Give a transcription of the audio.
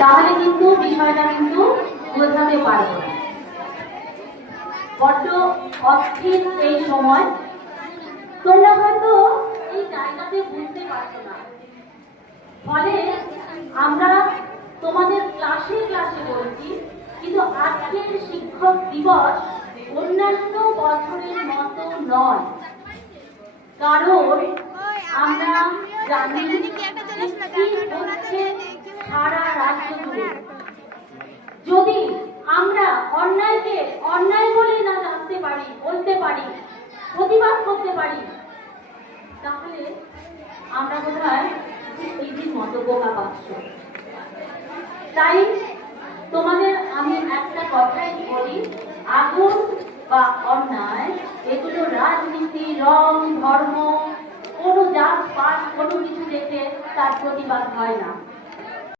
তাহলে কিন্তু বিষয়টা কিন্তু বোঝাতে পারবো না। বড্ড অস্থির এই সময়, তোমরা হয়তো এই জায়গাতে বুঝতে পারছো না। ফলে আমরা তোমাদের ক্লাসে ক্লাসে বলছি, কিন্তু আজকের শিক্ষক দিবস অন্যান্য বছরের মতো নয়। কারণ আমরা জানি সারা রাজ্য জুড়ে যদি আমরা অন্যায়কে অন্যায় বলে না জানতে পারি, বলতে পারি, প্রতিবাদ করতে পারি, তাহলে আমরা বোধহয় এই মতো বোকা পাচ্ছ। তাই তোমাদের আমি একটা কথাই বলি, আগুন বা অন্যায় এগুলো রাজনীতি, রং, ধর্ম, কোনো জাত পাত কোনো কিছু দেখে তার প্রতিবাদ হয় না।